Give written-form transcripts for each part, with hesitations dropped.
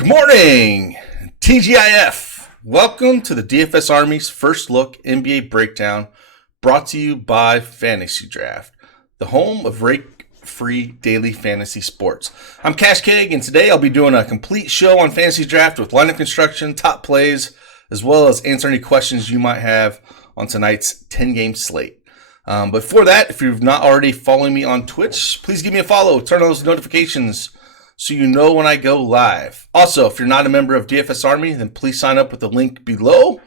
Good morning, TGIF. Welcome to the DFS Army's First Look NBA Breakdown, brought to you by FantasyDraft, the home of rake-free daily fantasy sports. I'm CashKeg, and today I'll be doing a complete show on FantasyDraft with lineup construction, top plays, as well as answer any questions you might have on tonight's 10-game slate. Before that, if you've not already following me on Twitch, please give me a follow, turn on those notifications so you know when I go live. Also, if you're not a member of DFS Army, then please sign up with the link below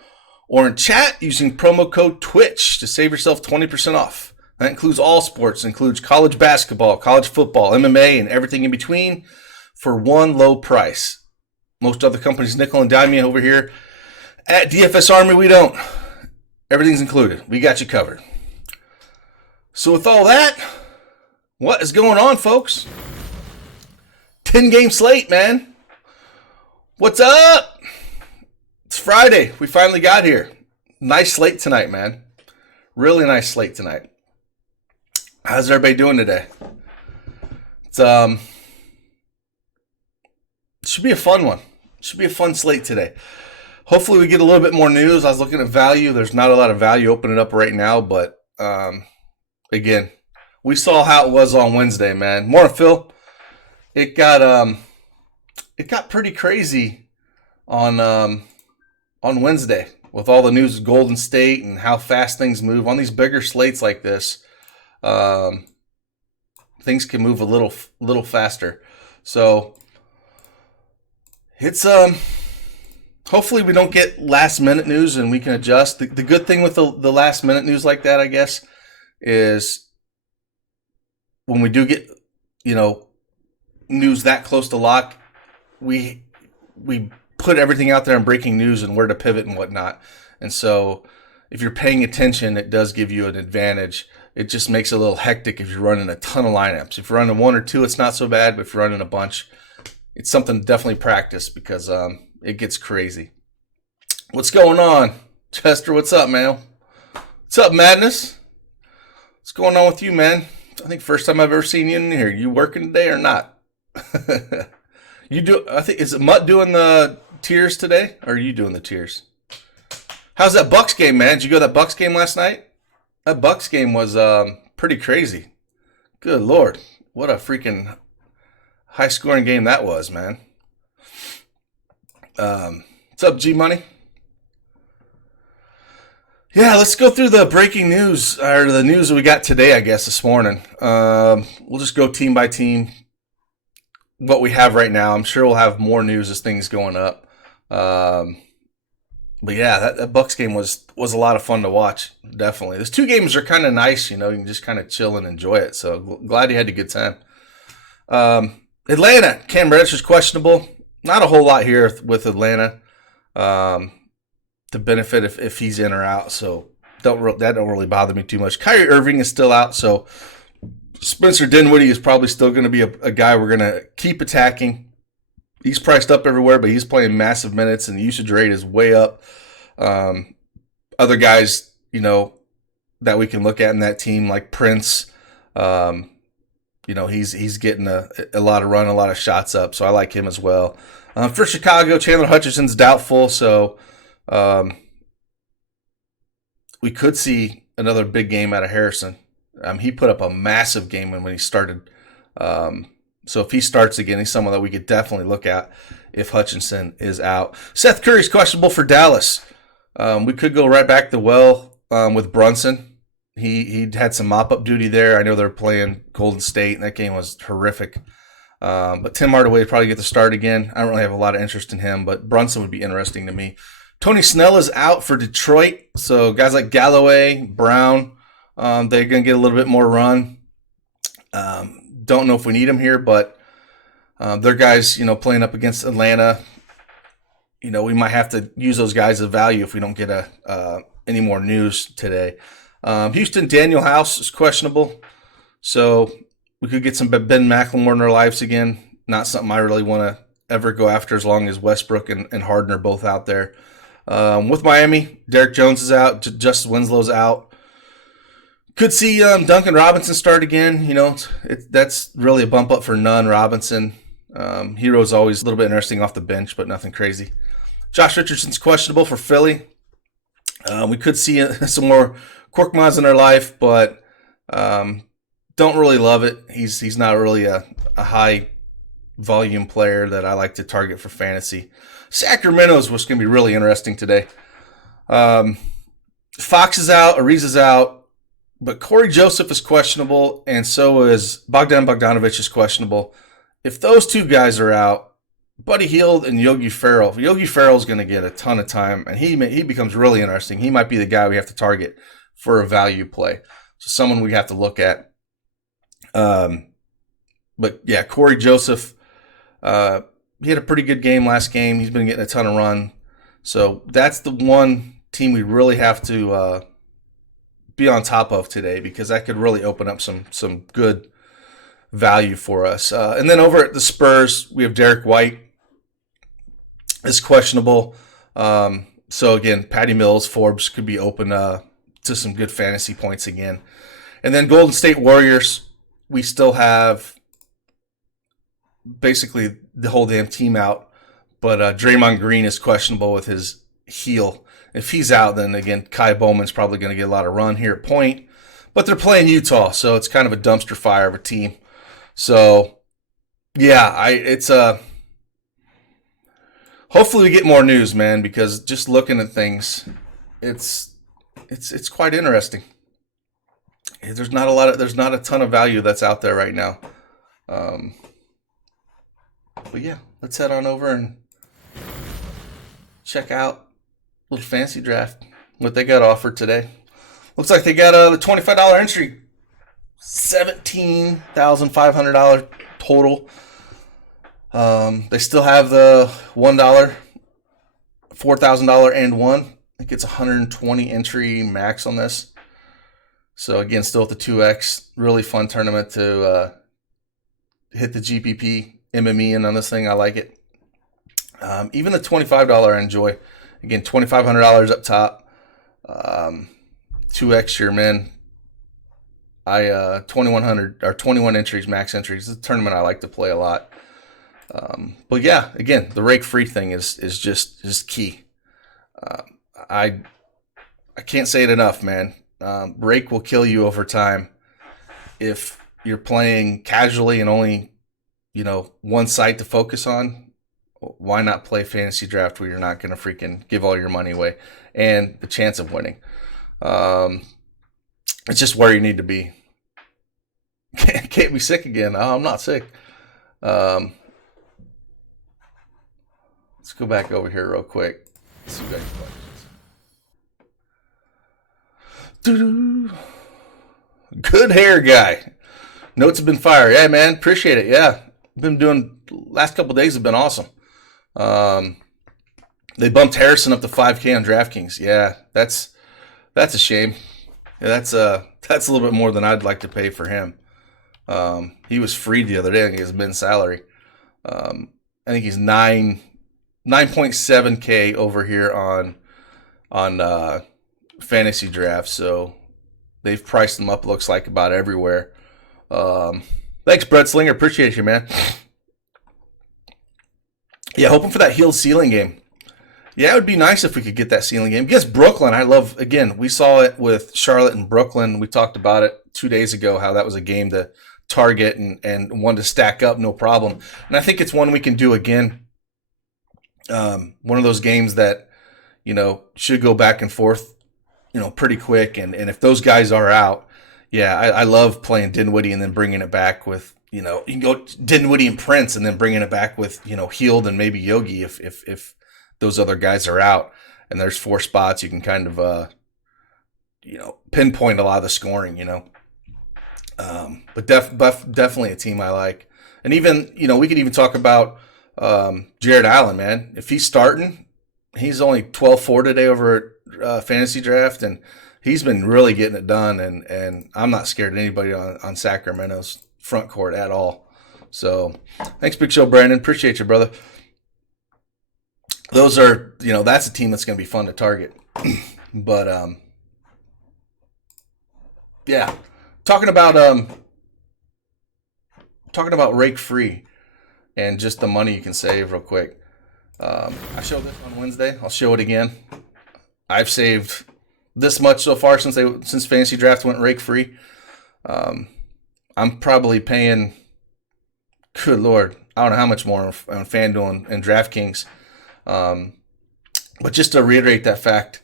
or in chat using promo code TWITCH to save yourself 20% off. That includes all sports, includes college basketball, college football, MMA, and everything in between for one low price. Most other companies nickel and dime you over here. At DFS Army, we don't. Everything's included. We got you covered. So with all that, what is going on, folks? 10-game slate, man. What's up? It's Friday. We finally got here. Nice slate tonight, man. Really nice slate tonight. How's everybody doing today? It's it should be a fun one. It should be a fun slate today. Hopefully we get a little bit more news. I was looking at value. There's not a lot of value opening up right now, but again, we saw how it was on Wednesday, man. Morning, Phil. It got pretty crazy on Wednesday with all the news of Golden State and how fast things move on these bigger slates like this. Things can move a little faster. So it's hopefully we don't get last minute news and we can adjust. The good thing with the last minute news like that, I guess, is when we do get, news that close to lock, we put everything out there in breaking news and where to pivot and whatnot. And so if you're paying attention, it does give you an advantage. It just makes it a little hectic if you're running a ton of lineups. If you're running one or two, it's not so bad, but if you're running a bunch, it's something to definitely practice because it gets crazy. What's going on? Chester, what's up, man? What's up, Madness? What's going on with you, man? I think first time I've ever seen you in here. You working today or not? You do. I think is it Mutt doing the tiers today, or are you doing the tiers? How's that Bucks game, man? Did you go to that Bucks game last night? That Bucks game was pretty crazy. Good Lord, what a freaking high scoring game that was, man. What's up, G Money? Yeah, let's go through the breaking news, or the news that we got today, I guess, this morning. We'll just go team by team. What we have right now, I'm sure we'll have more news as things going up. But yeah, that Bucks game was a lot of fun to watch, definitely. Those two games are kind of nice, you can just kind of chill and enjoy it. So glad you had a good time. Atlanta, Cam Reddish is questionable. Not a whole lot here with Atlanta to benefit if he's in or out. So that don't really bother me too much. Kyrie Irving is still out, so Spencer Dinwiddie is probably still going to be a guy we're going to keep attacking. He's priced up everywhere, but he's playing massive minutes, and the usage rate is way up. Other guys, that we can look at in that team, like Prince, he's getting a lot of run, a lot of shots up, so I like him as well. For Chicago, Chandler Hutchison's doubtful, so we could see another big game out of Harrison. He put up a massive game when he started. So if he starts again, he's someone that we could definitely look at if Hutchinson is out. Seth Curry's questionable for Dallas. We could go right back to with Brunson. He had some mop-up duty there. I know they're playing Golden State, and that game was horrific. But Tim Hardaway would probably get the start again. I don't really have a lot of interest in him, but Brunson would be interesting to me. Tony Snell is out for Detroit, so guys like Galloway, Brown, they're going to get a little bit more run. Don't know if we need them here, but they're guys, playing up against Atlanta. We might have to use those guys as value if we don't get any more news today. Houston, Daniel House is questionable, so we could get some Ben McLemore in our lives again. Not something I really want to ever go after as long as Westbrook and Harden are both out there. With Miami, Derek Jones is out, Justice Winslow's out. Could see Duncan Robinson start again. That's really a bump up for Nunn, Robinson. Hero's always a little bit interesting off the bench, but nothing crazy. Josh Richardson's questionable for Philly. We could see some more Korkmaz in our life, but don't really love it. He's not really a high volume player that I like to target for fantasy. Sacramento's what's going to be really interesting today. Fox is out, Ariza's out, but Corey Joseph is questionable, and so is Bogdan Bogdanovic is questionable. If those two guys are out, Buddy Hield and Yogi Ferrell. Yogi Ferrell's going to get a ton of time, and he becomes really interesting. He might be the guy we have to target for a value play. So someone we have to look at. But yeah, Corey Joseph, he had a pretty good game last game. He's been getting a ton of run. So that's the one team we really have to be on top of today, because that could really open up some good value for us. And then over at the Spurs, we have Derek White is questionable. So again, Patty Mills, Forbes could be open to some good fantasy points again. And then Golden State Warriors, we still have basically the whole damn team out. But Draymond Green is questionable with his heel. If he's out, then again, Kai Bowman's probably going to get a lot of run here at point. But they're playing Utah, so it's kind of a dumpster fire of a team. So, yeah, it's hopefully we get more news, man, because just looking at things, it's quite interesting. There's not a ton of value that's out there right now. But yeah, let's head on over and check out a little fantasy draft, what they got offered today. Looks like they got the $25 entry, $17,500 total. They still have the $1, $4,000 and one. I think it's 120 entry max on this. So again, still with the 2X. Really fun tournament to hit the GPP MME in on this thing. I like it. Even the $25 I enjoy. Again, $2,500 up top. 2X here, man. 2,100 or 21 entries, max entries. It's a tournament I like to play a lot. But yeah, again, the Rake free thing is just key. I can't say it enough, man. Rake will kill you over time if you're playing casually and only one site to focus on. Why not play fantasy draft where you're not going to freaking give all your money away and the chance of winning? It's just where you need to be. Can't be sick again. Oh, I'm not sick. Let's go back over here real quick. Let's see what I can play. Good hair guy. Notes have been fire. Yeah, man. Appreciate it. Yeah. Been doing last couple of days have been awesome. They bumped Harrison up to 5K on DraftKings. Yeah, that's a shame. Yeah, that's a little bit more than I'd like to pay for him. He was freed the other day. I think his min salary. I think he's 9.7K over here on fantasy draft. So they've priced him up. Looks like about everywhere. Thanks, Brett Slinger. Appreciate you, man. Yeah, hoping for that healed ceiling game. Yeah, it would be nice if we could get that ceiling game. Against Brooklyn, again, we saw it with Charlotte and Brooklyn. We talked about it 2 days ago, how that was a game to target and one to stack up, no problem. And I think it's one we can do again. One of those games that, should go back and forth, pretty quick. And if those guys are out, yeah, I love playing Dinwiddie and then bringing it back with, you can go Dinwiddie and Prince and then bringing it back with, Hield and maybe Yogi if those other guys are out. And there's 4 spots you can kind of, pinpoint a lot of the scoring, But definitely a team I like. And even, we could even talk about Jared Allen, man. If he's starting, he's only 12-4 today over at Fantasy Draft, and he's been really getting it done. And I'm not scared of anybody on Sacramento's front court at all. So thanks, Big Show Brandon. Appreciate you, brother. Those are, that's a team that's going to be fun to target. But, yeah. Talking about Rake free. and just the money you can save real quick. I showed this on Wednesday. I'll show it again. I've saved this much so far since Fantasy Draft went rake free. I'm probably paying, good Lord, I don't know how much more on FanDuel and DraftKings. But just to reiterate that fact,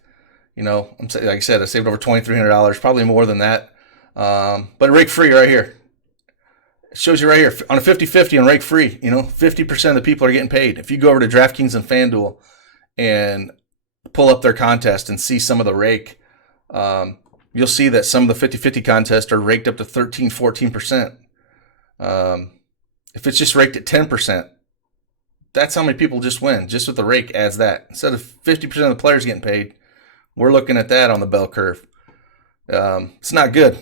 like I said, I saved over $2,300, probably more than that. But rake free right here. It shows you right here on a 50-50 on rake free, 50% of the people are getting paid. If you go over to DraftKings and FanDuel and pull up their contest and see some of the rake, you'll see that some of the 50-50 contests are raked up to 13, 14%. If it's just raked at 10%, that's how many people just win, just with the rake as that. Instead of 50% of the players getting paid, we're looking at that on the bell curve. It's not good.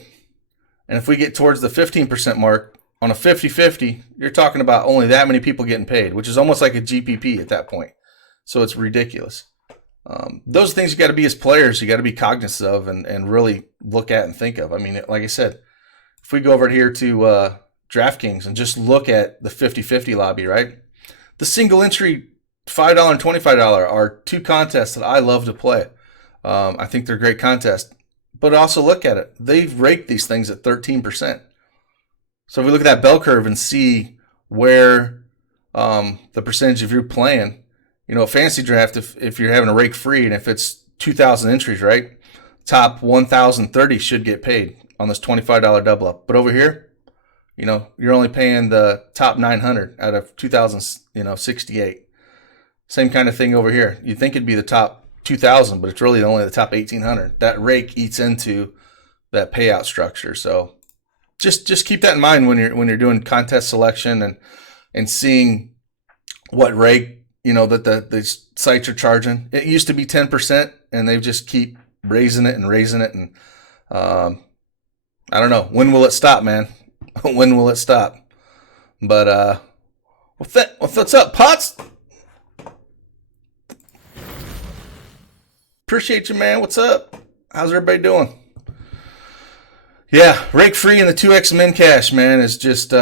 And if we get towards the 15% mark, on a 50-50, you're talking about only that many people getting paid, which is almost like a GPP at that point. So it's ridiculous. Those things you got to be as players, you got to be cognizant of and really look at and think of. I mean, like I said, if we go over here to DraftKings and just look at the 50-50 lobby, right? The single entry $5 and $25 are two contests that I love to play. I think they're great contests. But also look at it. They've raked these things at 13%. So if we look at that bell curve and see where the percentage of you playing, fantasy draft, if you're having a rake free and if it's 2,000 entries, right, top 1,030 should get paid on this $25 double up. But over here, you're only paying the top 900 out of 2,068. Same kind of thing over here. You'd think it'd be the top 2,000, but it's really only the top 1,800. That rake eats into that payout structure. So just keep that in mind when you're doing contest selection and seeing what rake that the sites are charging. It used to be 10%, and they just keep raising it, and I don't know, when will it stop, man? When will it stop? But what's up, Potts? Appreciate you, man. What's up? How's everybody doing? Yeah, rake free and the 2x min cash, man, is just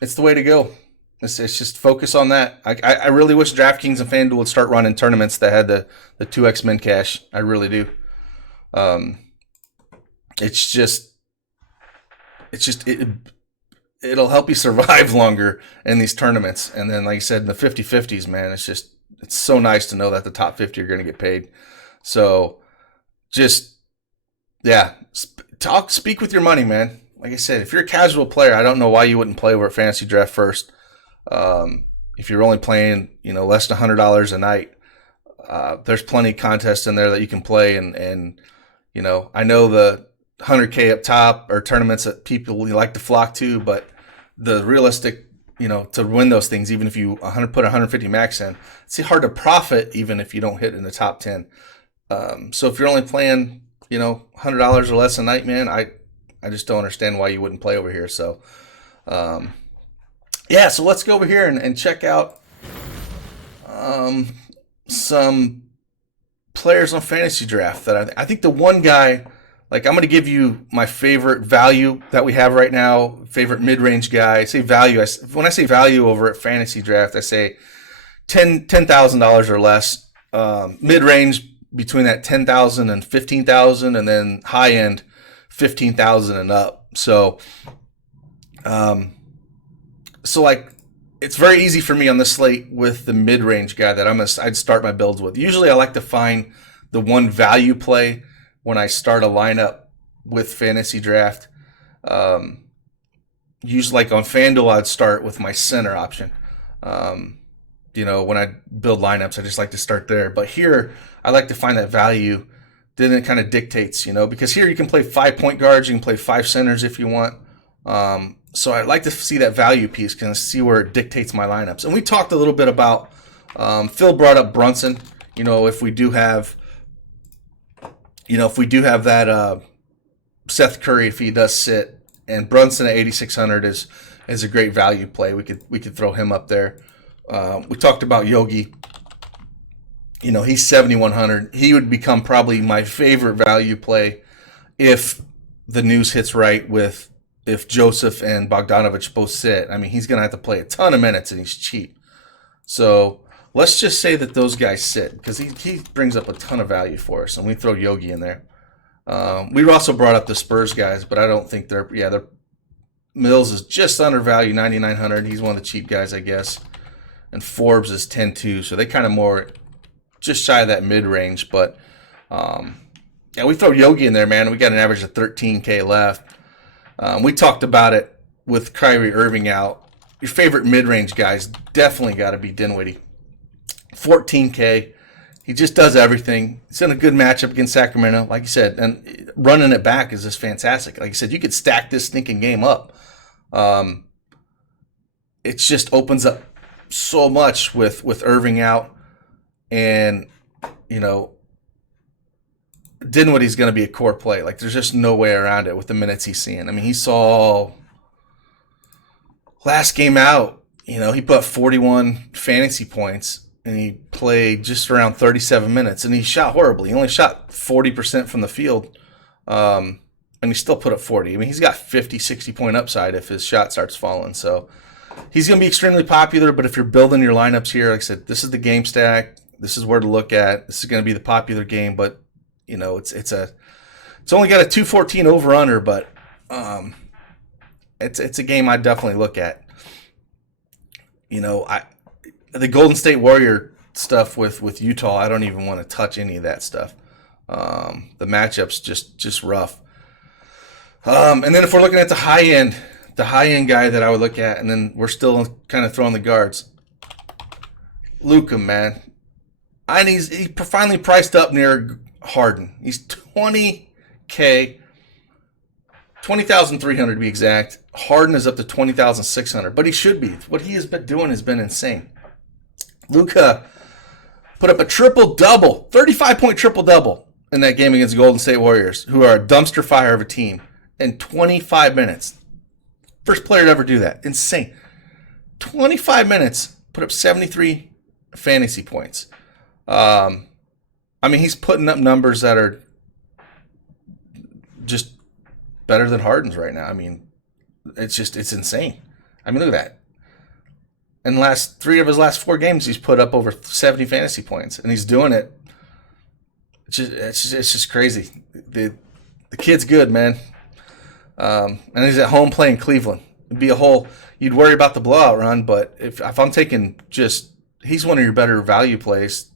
it's the way to go. It's just focus on that. I really wish DraftKings and FanDuel would start running tournaments that had the 2x min cash. I really do. It'll help you survive longer in these tournaments. And then, like I said, in the 50-50s, man, it's so nice to know that the top 50 are going to get paid. So speak with your money, man. Like I said, if you're a casual player, I don't know why you wouldn't play over at Fantasy Draft first. If you're only playing, less than $100 a night, there's plenty of contests in there that you can play. And I know the 100K up top are tournaments that people like to flock to, but the realistic, to win those things, even if you put 150 max in, it's hard to profit even if you don't hit in the top 10. So if you're only playing, $100 or less a night, man, I just don't understand why you wouldn't play over here. So, so let's go over here and check out some players on Fantasy Draft that I think the one guy, like, I'm going to give you my favorite value that we have right now, favorite mid-range guy. I say value. When I say value over at Fantasy Draft, I say $10,000 or less. Mid-range between that $10,000 and $15,000, and then high-end $15,000 and up. So, it's very easy for me on this slate with the mid-range guy that I'd start my builds with. Usually I like to find the one value play when I start a lineup with Fantasy Draft. Usually, like on FanDuel, I'd start with my center option. When I build lineups, I just like to start there. But here, I like to find that value. Then it kind of dictates, because here you can play 5-point guards, you can play 5 centers if you want. So I like to see that value piece, kind of see where it dictates my lineups. And we talked a little bit about, Phil brought up Brunson. If we do have that Seth Curry, if he does sit, and Brunson at 8,600 is a great value play. We could throw him up there. We talked about Yogi. He's 7,100. He would become probably my favorite value play if the news hits right with if Joseph and Bogdanovich both sit. I mean, he's going to have to play a ton of minutes, and he's cheap. So let's just say that those guys sit, because he brings up a ton of value for us, and we throw Yogi in there. We also brought up the Spurs guys, but I don't think they're Mills is just undervalued, 9,900. He's one of the cheap guys, I guess. And Forbes is 10-2, so they kind of more just shy of that mid-range. But, we throw Yogi in there, man. We got an average of 13K left. We talked about it with Kyrie Irving out. Your favorite mid-range guys definitely got to be Dinwiddie. 14K. He just does everything. It's in a good matchup against Sacramento, like you said. And running it back is just fantastic. Like you said, you could stack this stinking game up. It just opens up so much with Irving out, and Dinwiddie's going to be a core play. Like, there's just no way around it with the minutes he's seeing. I mean, he saw last game out, he put 41 fantasy points, and he played just around 37 minutes, and he shot horribly. He only shot 40% from the field. And he still put up 40. I mean, he's got 50, 60-point upside if his shot starts falling. So he's going to be extremely popular, but if you're building your lineups here, like I said, this is the game stack. This is where to look at. This is going to be the popular game, but, it's only got a 214 over-under, but it's a game I definitely look at. The Golden State Warrior stuff with Utah, I don't even want to touch any of that stuff. The matchup's just rough. And then if we're looking at the high end guy that I would look at, and then we're still kind of throwing the guards. Luka, man. And he finally priced up near Harden. He's 20K, 20,300 to be exact. Harden is up to 20,600, but he should be. What he has been doing has been insane. Luka put up a triple-double, 35-point triple-double in that game against the Golden State Warriors, who are a dumpster fire of a team, in 25 minutes. First player to ever do that. Insane. 25 minutes, put up 73 fantasy points. He's putting up numbers that are just better than Harden's right now. I mean, it's insane. I mean, look at that. In his last 4 games, he's put up over 70 fantasy points, and he's doing it. It's just crazy. The kid's good, man. And he's at home playing Cleveland. It'd be you'd worry about the blowout run, but if I'm taking he's one of your better value plays,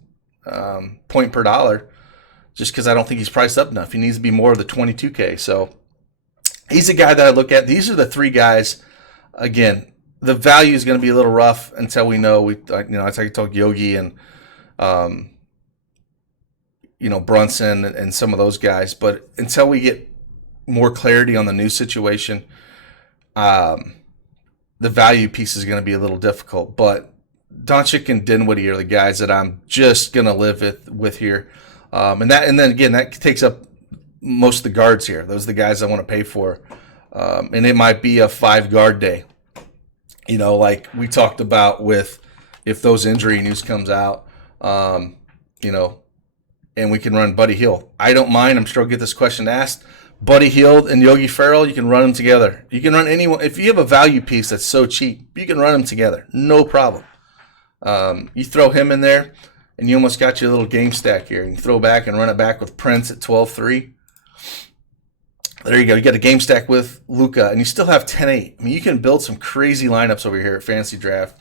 point per dollar, just because I don't think he's priced up enough. He needs to be more of the 22K. So he's a guy that I look at. These are the 3 guys. Again, the value is going to be a little rough until we know. That's how you talk Yogi and, Brunson and some of those guys. But until we get more clarity on the new situation, the value piece is going to be a little difficult. But Doncic and Dinwiddie are the guys that I'm just going to live with here. And then again, that takes up most of the guards here. Those are the guys I want to pay for. And it might be a 5-guard day. Like we talked about with if those injury news comes out, and we can run Buddy Hield. I don't mind. I'm sure I'll get this question asked. Buddy Hield and Yogi Ferrell, you can run them together. You can run anyone. If you have a value piece that's so cheap, you can run them together. No problem. You throw him in there, and you almost got your little game stack here. You can throw back and run it back with Prince at 12-3. There you go. You got a game stack with Luka, and you still have 10-8. I mean, you can build some crazy lineups over here at FantasyDraft,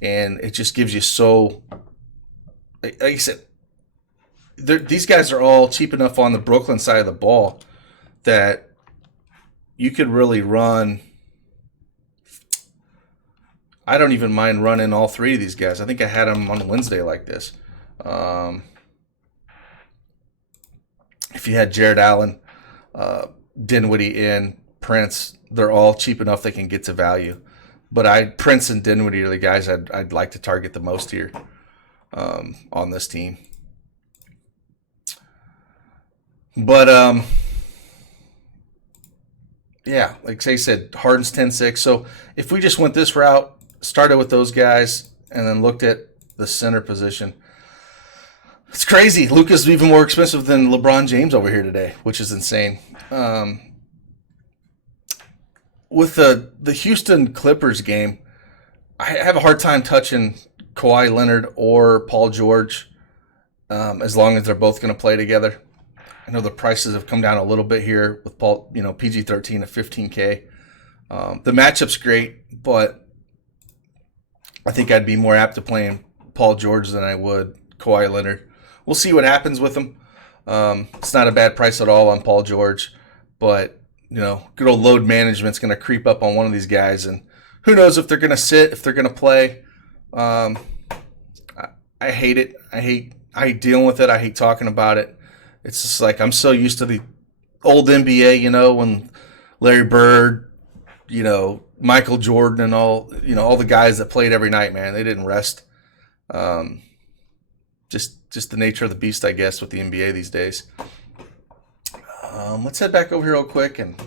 and it just gives you so. Like I said, these guys are all cheap enough on the Brooklyn side of the ball that you could really run. I don't even mind running all 3 of these guys. I think I had them on Wednesday like this. If you had Jared Allen, Dinwiddie, and Prince, they're all cheap enough they can get to value. But Prince and Dinwiddie are the guys I'd like to target the most here on this team. But like I said, Harden's 10-6. So if we just went this route, started with those guys, and then looked at the center position, it's crazy. Luka's even more expensive than LeBron James over here today, which is insane. with the Houston Clippers game, I have a hard time touching Kawhi Leonard or Paul George as long as they're both going to play together. I know the prices have come down a little bit here with Paul, PG-13 at $15K. The matchup's great, but I think I'd be more apt to playing Paul George than I would Kawhi Leonard. We'll see what happens with him. It's not a bad price at all on Paul George, but good old load management's going to creep up on one of these guys, and who knows if they're going to sit, if they're going to play. I hate it. I hate dealing with it. I hate talking about it. It's just like I'm so used to the old NBA, when Larry Bird, Michael Jordan and all the guys that played every night, man, they didn't rest. Just the nature of the beast, I guess, with the NBA these days. Let's head back over here real quick and see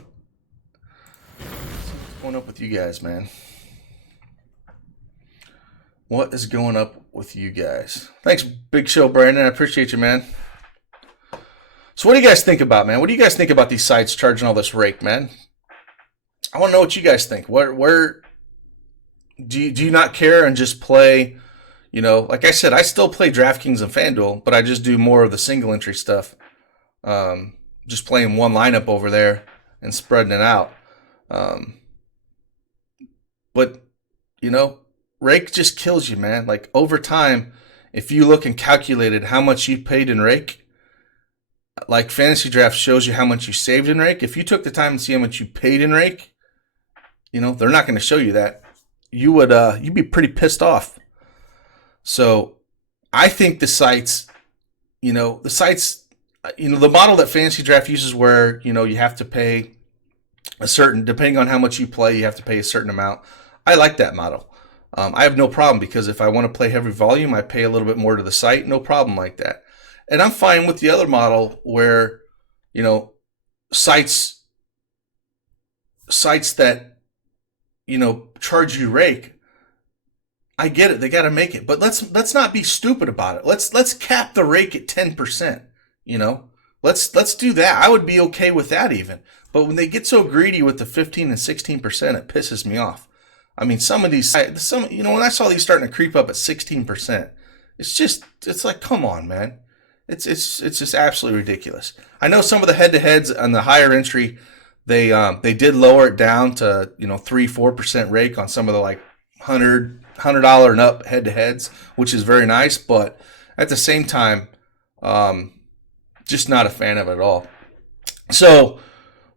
what's going up with you guys, man. What is going up with you guys? Thanks, Big Show Brandon. I appreciate you, man. So what do you guys think about, man? What do you guys think about these sites charging all this rake, man? I want to know what you guys think. Where do you not care and just play? Like I said, I still play DraftKings and FanDuel, but I just do more of the single entry stuff. Just playing one lineup over there and spreading it out. But Rake just kills you, man. Like over time, if you look and calculated how much you paid in Rake, like FantasyDraft shows you how much you saved in Rake. If you took the time to see how much you paid in Rake, they're not going to show you that. You'd be pretty pissed off. So I think the model that FantasyDraft uses where, you have to pay a certain, depending on how much you play, you have to pay a certain amount. I like that model. I have no problem because if I want to play heavy volume, I pay a little bit more to the site. No problem like that. And I'm fine with the other model where, sites that, charge you Rake. I get it. They got to make it, but let's not be stupid about it. Let's cap the Rake at 10%. Let's do that. I would be okay with that even. But when they get so greedy with the 15 and 16%, it pisses me off. I mean, when I saw these starting to creep up at 16%, it's like, come on, man. It's just absolutely ridiculous. I know some of the head-to-heads on the higher entry, they did lower it down to 3-4% Rake on some of the like $100 and up head-to-heads, which is very nice. But at the same time, just not a fan of it at all. So,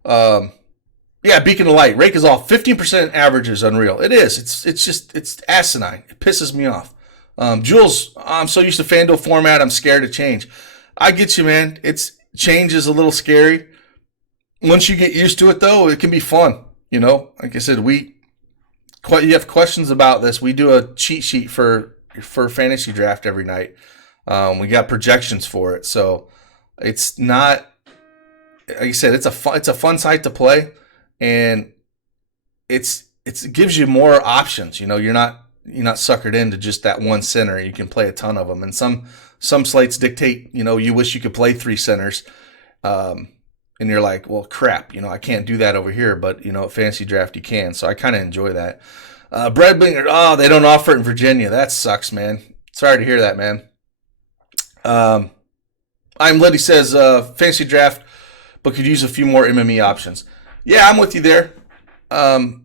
Beacon of Light, Rake is all 15% average is unreal. It is. It's asinine. It pisses me off. Jules, I'm so used to FanDuel format, I'm scared to change. I get you, man. Change is a little scary. Once you get used to it, though, it can be fun. Like I said, you have questions about this. We do a cheat sheet for FantasyDraft every night. We got projections for it, so it's not. Like I said, it's a fun site to play, and it gives you more options. You're not suckered into just that one center. You can play a ton of them, and some slates dictate. You wish you could play 3 centers, and you're like, well, crap. I can't do that over here, but at FantasyDraft you can. So I kind of enjoy that. Brad Blinger, they don't offer it in Virginia. That sucks, man. Sorry to hear that, man. I'm Letty says FantasyDraft, but could use a few more MME options. Yeah, I'm with you there. I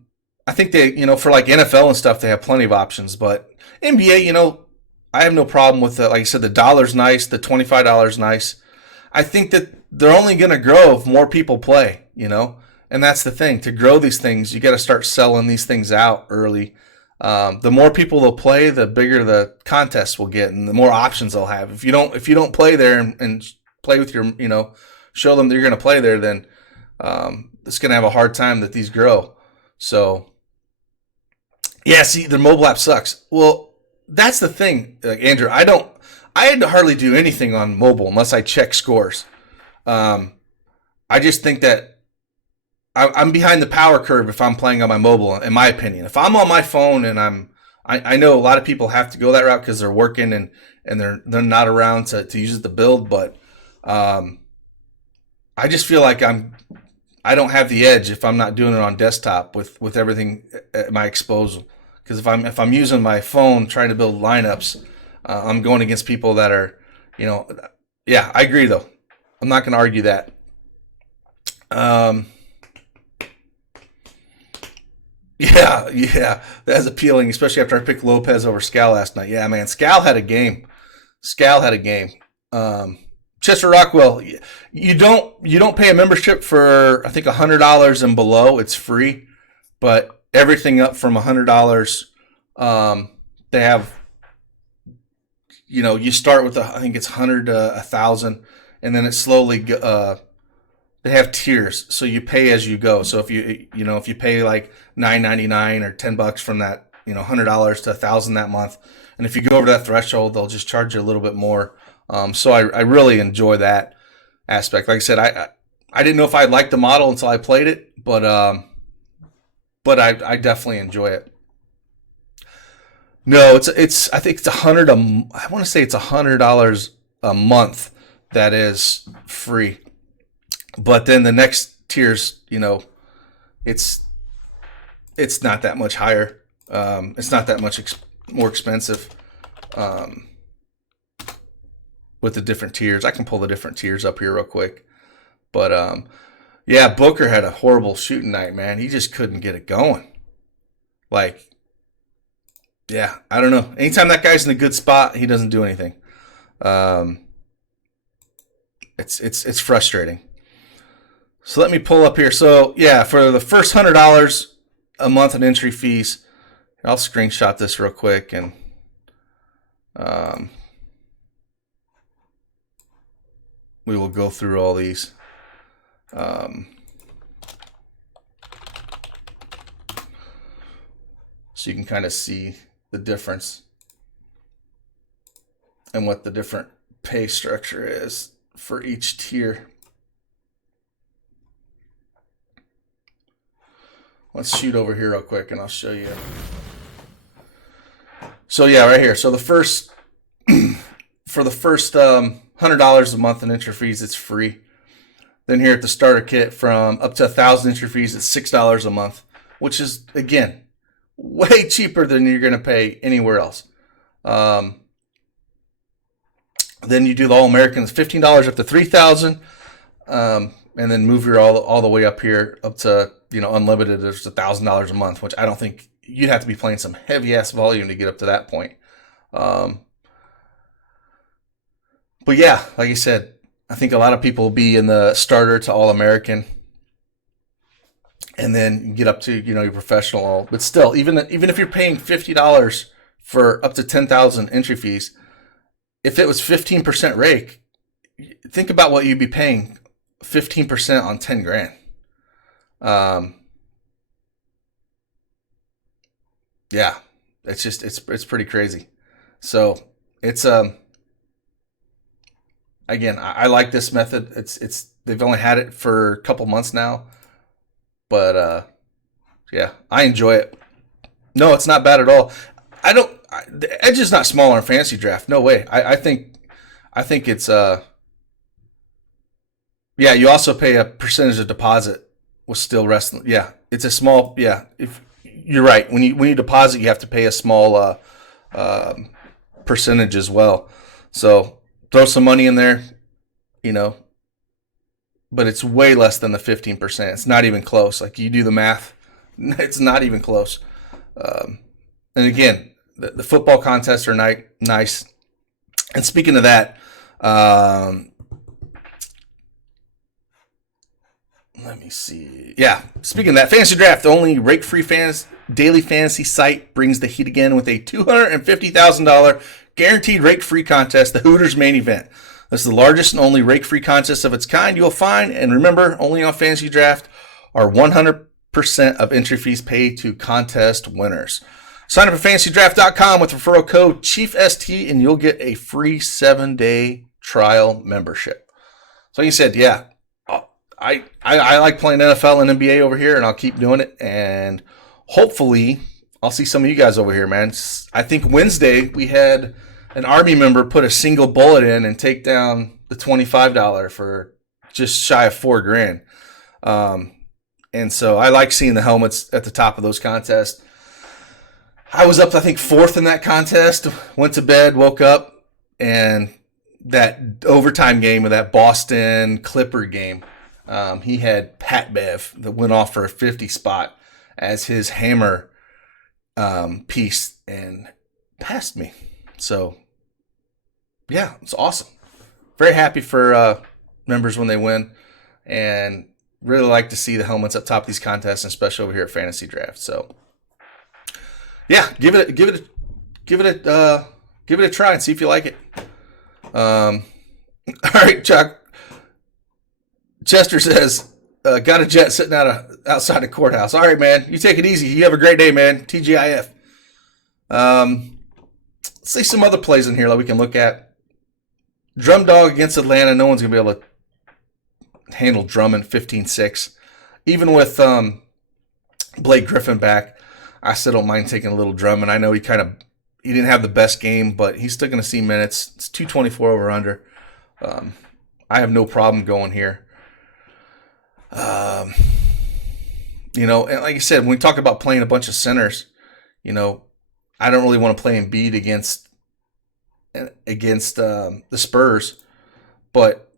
think they, for like NFL and stuff, they have plenty of options. But NBA, I have no problem with it. Like I said, the $1's nice, the $25 nice. I think that they're only going to grow if more people play, And that's the thing. To grow these things, you got to start selling these things out early. The more people they'll play, the bigger the contests will get, and the more options they'll have. If you don't play there and play with your, show them that you're going to play there, then it's going to have a hard time that these grow. So, yeah, see, the mobile app sucks. Well, that's the thing, Andrew. I had to hardly do anything on mobile unless I check scores. I just think that I'm behind the power curve if I'm playing on my mobile, in my opinion. If I'm on my phone and I know a lot of people have to go that route because they're working and they're not around to use it to build, but I just feel like I I don't have the edge if I'm not doing it on desktop with everything at my disposal. Because if I'm using my phone trying to build lineups, I'm going against people that are, yeah, I agree though. I'm not going to argue that. Yeah, that's appealing, especially after I picked Lopez over Scal last night. Yeah, man, Scal had a game. Chester Rockwell, you don't pay a membership for I think $100 and below. It's free, but everything up from $100, they have. You start with I think it's 100 to 1,000, and then it slowly. They have tiers, so you pay as you go. So if you pay like $9.99 or $10 from that, $100 to 1,000 that month, and if you go over that threshold, they'll just charge you a little bit more. So I really enjoy that aspect. Like I said, I didn't know if I liked the model until I played it, but I definitely enjoy it. No, it's I think it's I want to say it's $100 a month that is free. But then the next tiers, it's not that much higher. It's not that much more expensive with the different tiers. I can pull the different tiers up here real quick. But, yeah, Booker had a horrible shooting night, man. He just couldn't get it going. Like, yeah, I don't know. Anytime that guy's in a good spot, he doesn't do anything. It's frustrating. So let me pull up here. So yeah, for the first $100 a month in entry fees, I'll screenshot this real quick and we will go through all these. So you can kind of see the difference and what the different pay structure is for each tier. Let's shoot over here real quick and I'll show you. So yeah, right here. So for the first $100 a month in entry fees, it's free. Then here at the starter kit, from up to 1,000 entry fees, it's $6 a month, which is again way cheaper than you're going to pay anywhere else. Then you do the All Americans, $15 up to 3,000, and then move your all the way up here up to unlimited. There's $1,000 a month, which I don't think you'd have to be playing some heavy ass volume to get up to that point. But yeah, like I said, I think a lot of people will be in the starter to All American, and then get up to your professional all. But still, even if you're paying $50 for up to 10,000 entry fees, if it was 15% rake, think about what you'd be paying 15% on 10 grand. Yeah, it's pretty crazy. So it's again, I like this method. They've only had it for a couple months now, but yeah, I enjoy it. No, it's not bad at all. The edge is not smaller in fantasy draft. No way. I think it's yeah. You also pay a percentage of deposit with still wrestling. Yeah, it's a small. Yeah, if you're right, when you deposit, you have to pay a small percentage as well. So throw some money in there, but it's way less than the 15%. It's not even close. Like, you do the math, it's not even close. And again, the football contests are nice. And speaking of that, let me see. Yeah, speaking of that, Fantasy Draft, the only rake-free daily fantasy site, brings the heat again with a $250,000 guaranteed rake-free contest, the Hooters main event. This is the largest and only rake-free contest of its kind you'll find. And remember, only on Fantasy Draft are 100% of entry fees paid to contest winners. Sign up at FantasyDraft.com with referral code ChiefST and you'll get a free 7-day trial membership. So like you said, yeah, I like playing NFL and NBA over here, and I'll keep doing it. And hopefully I'll see some of you guys over here, man. I think Wednesday we had an Army member put a single bullet in and take down the $25 for just shy of $4,000. And so I like seeing the helmets at the top of those contests. I was up, I think, fourth in that contest, went to bed, woke up, and that overtime game of that Boston Clipper game, he had Pat Bev that went off for a 50 spot as his hammer piece and passed me. So, yeah, it's awesome. Very happy for members when they win, and really like to see the helmets up top of these contests, especially over here at Fantasy Draft. So, yeah, give it a try and see if you like it. All right, Chuck. Chester says, got a jet sitting outside the courthouse. All right, man. You take it easy. You have a great day, man. TGIF. Let's see some other plays in here that we can look at. Drum Dog against Atlanta. No one's going to be able to handle Drummond 15-6. Even with Blake Griffin back, I still don't mind taking a little Drummond. I know he didn't have the best game, but he's still going to see minutes. It's 224 over under. I have no problem going here. And like I said, when we talk about playing a bunch of centers, I don't really want to play Embiid against the Spurs, but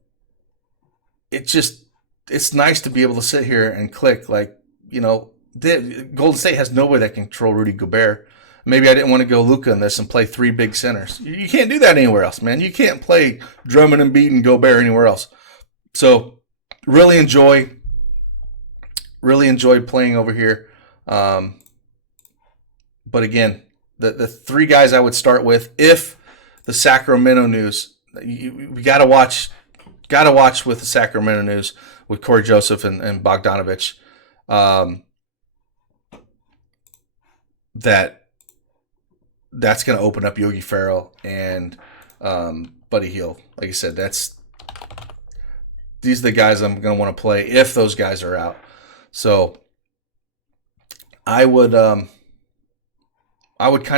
it's nice to be able to sit here and click. Golden State has nobody that can control Rudy Gobert. Maybe I didn't want to go Luka in this and play three big centers. You can't do that anywhere else, man. You can't play Drummond and Embiid and Gobert anywhere else. So really enjoy playing over here. But again, the three guys I would start with, if the Sacramento news, we gotta watch with the Sacramento news with Corey Joseph and Bogdanovich. That's going to open up Yogi Ferrell and Buddy Hield. Like I said, these are the guys I'm going to want to play if those guys are out. So I would kind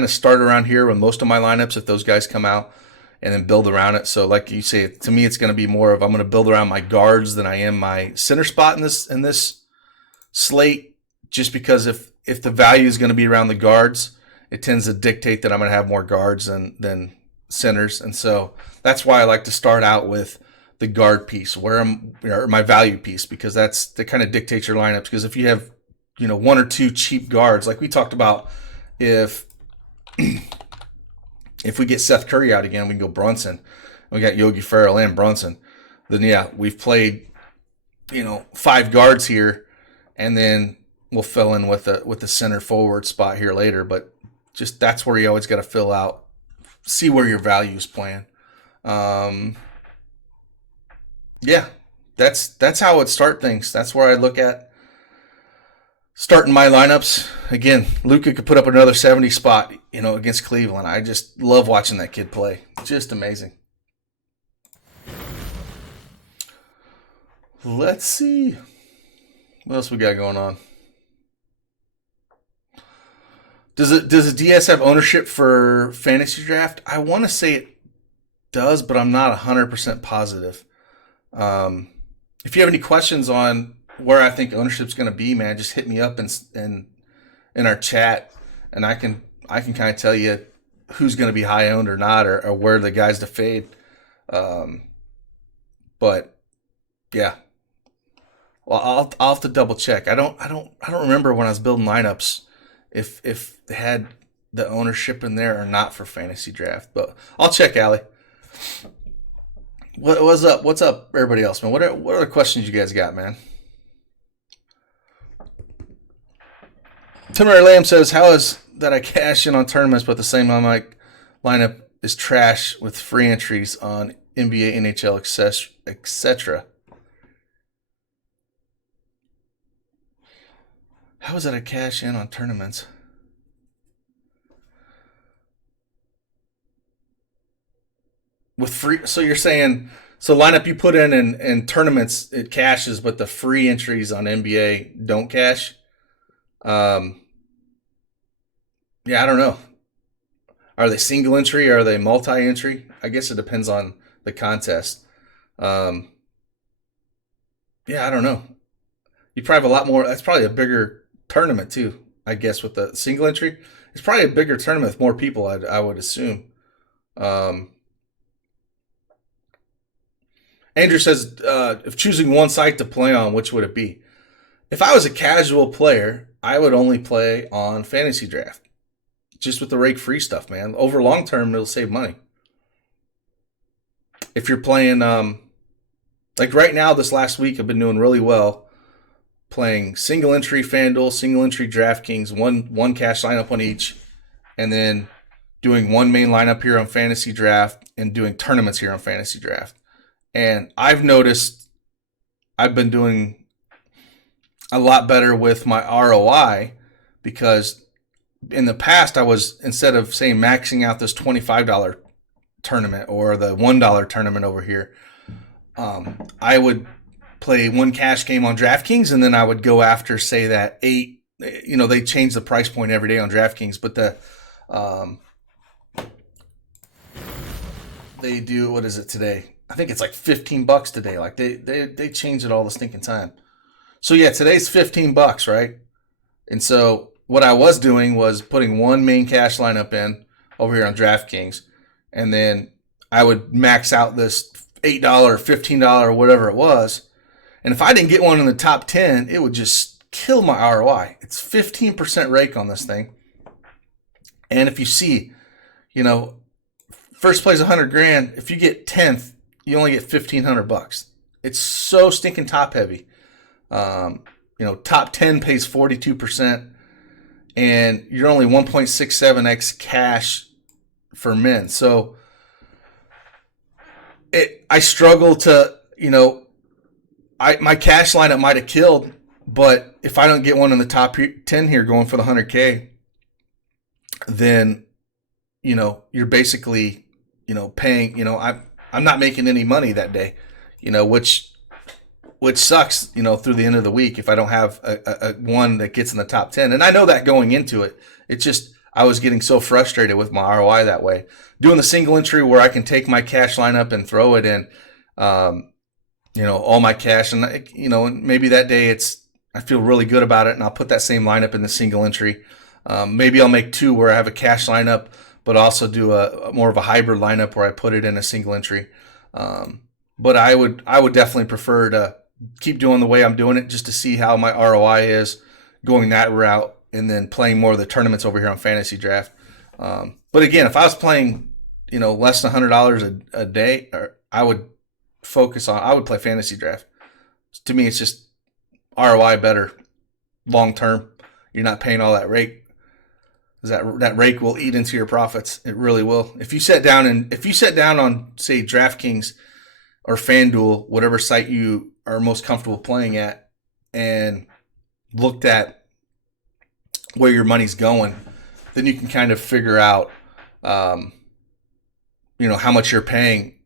of start around here with most of my lineups if those guys come out, and then build around it. So like you say, to me, it's going to be more of I'm going to build around my guards than I am my center spot in this slate, just because if the value is going to be around the guards, it tends to dictate that I'm going to have more guards than centers. And so that's why I like to start out with the guard piece, or my value piece, because that kind of dictates your lineups. Because if you have, one or two cheap guards, like we talked about, if we get Seth Curry out again, we can go Brunson. We got Yogi Ferrell and Brunson. Then, yeah, we've played, 5 guards here, and then we'll fill in with the center forward spot here later. But just that's where you always got to fill out, see where your value is playing. Yeah, that's how I would start things. That's where I look at starting my lineups. Again, Luka could put up another 70 spot, against Cleveland. I just love watching that kid play. Just amazing. Let's see what else we got going on. Does the DS have ownership for Fantasy Draft? I want to say it does, but I'm not 100% positive. If you have any questions on where I think ownership's going to be, man, just hit me up in our chat, and I can kind of tell you who's going to be high owned or not, or where the guys to fade. But yeah, well, I'll have to double check. I don't remember when I was building lineups if they had the ownership in there or not for Fantasy Draft, but I'll check, Allie. What's up? What's up, everybody else, man? What other questions you guys got, man? Timothy Lamb says, how is that I cash in on tournaments, but the same lineup is trash with free entries on NBA, NHL, etc. How is that I cash in on tournaments? With free, so you're saying, lineup you put in tournaments, it cashes, but the free entries on NBA don't cash? Yeah, I don't know. Are they single entry? Or are they multi-entry? I guess it depends on the contest. Yeah, I don't know. You probably have a lot more. That's probably a bigger tournament too, I guess, with the single entry. It's probably a bigger tournament with more people, I would assume. Um, Andrew says, if choosing one site to play on, which would it be? If I was a casual player, I would only play on FantasyDraft, just with the rake free stuff, man. Over long term, it'll save money. If you're playing, like right now, this last week, I've been doing really well playing single entry FanDuel, single entry DraftKings, one cash lineup on each, and then doing one main lineup here on FantasyDraft and doing tournaments here on FantasyDraft. And I've noticed I've been doing a lot better with my ROI because in the past I was, instead of saying maxing out this $25 tournament or the $1 tournament over here, I would play one cash game on DraftKings and then I would go after, say, that 8. They change the price point every day on DraftKings, but they do, what is it today? I think it's like $15 today. Like they change it all the stinking time. So yeah, today's $15, right? And so what I was doing was putting one main cash lineup in over here on DraftKings, and then I would max out this $8, $15, or whatever it was. And if I didn't get one in the top 10, it would just kill my ROI. It's 15% rake on this thing. And if you see, first place $100,000, if you get 10th, you only get $1,500. It's so stinking top heavy. Top 10 pays 42%, and you're only 1.67x cash for men. So I struggle to, my cash lineup might have killed, but if I don't get one in the top 10 here going for the 100K, then, you're basically, paying, I'm not making any money that day, which sucks, through the end of the week if I don't have a one that gets in the top 10. And I know that going into it. It's just I was getting so frustrated with my ROI that way. Doing the single entry where I can take my cash lineup and throw it in, all my cash. And, maybe that day I feel really good about it and I'll put that same lineup in the single entry. Maybe I'll make 2 where I have a cash lineup, but also do a more of a hybrid lineup where I put it in a single entry. But I would definitely prefer to keep doing the way I'm doing it just to see how my ROI is going that route and then playing more of the tournaments over here on FantasyDraft. But again, if I was playing, less than $100 a day, I would play FantasyDraft. To me, it's just ROI better long term. You're not paying all that rake. That rake will eat into your profits. It really will. If you sat down on, say, DraftKings or FanDuel, whatever site you are most comfortable playing at, and looked at where your money's going, then you can kind of figure out, how much you're paying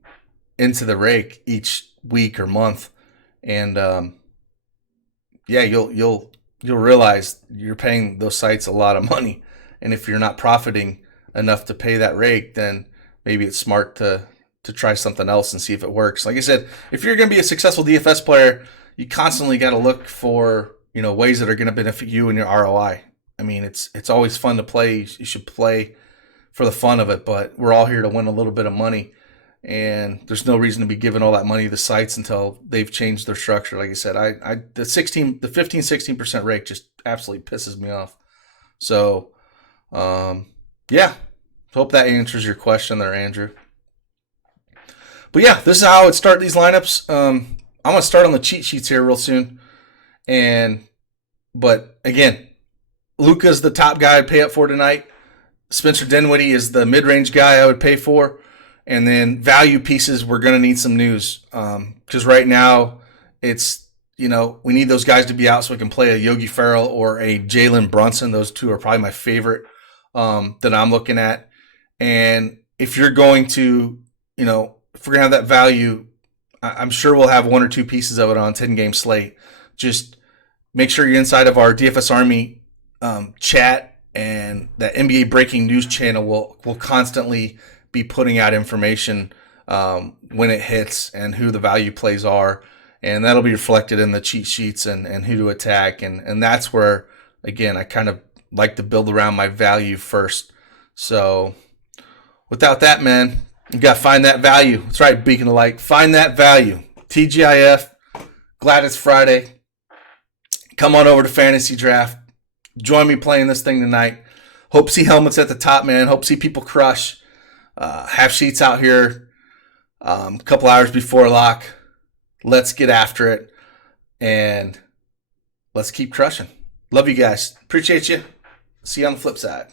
into the rake each week or month, and you'll realize you're paying those sites a lot of money. And if you're not profiting enough to pay that rake, then maybe it's smart to try something else and see if it works. Like I said, if you're going to be a successful DFS player, you constantly got to look for, ways that are going to benefit you and your ROI. I mean, it's always fun to play. You should play for the fun of it, but we're all here to win a little bit of money. And there's no reason to be giving all that money to the sites until they've changed their structure. Like I said, the 15-16% rake just absolutely pisses me off. So, hope that answers your question there, Andrew. But yeah, this is how I would start these lineups. I'm going to start on the cheat sheets here real soon. But again, Luka's the top guy I'd pay up for tonight. Spencer Dinwiddie is the mid-range guy I would pay for. And then value pieces, we're going to need some news. Because right now, it's, we need those guys to be out so we can play a Yogi Ferrell or a Jalen Brunson. Those two are probably my favorite that I'm looking at. And if you're going to, if we're going to have that value, I'm sure we'll have 1 or 2 pieces of it on 10-game slate. Just make sure you're inside of our DFS Army chat, and that NBA breaking news channel will constantly be putting out information when it hits and who the value plays are. And that'll be reflected in the cheat sheets and who to attack. And that's where, again, I kind of like to build around my value first. So without that, man, you got to find that value. That's right, Beacon of Light. Find that value. TGIF, glad it's Friday. Come on over to Fantasy Draft. Join me playing this thing tonight. Hope to see helmets at the top, man. Hope to see people crush. Have sheets out here a couple hours before lock. Let's get after it. And let's keep crushing. Love you guys. Appreciate you. See you on the flip side.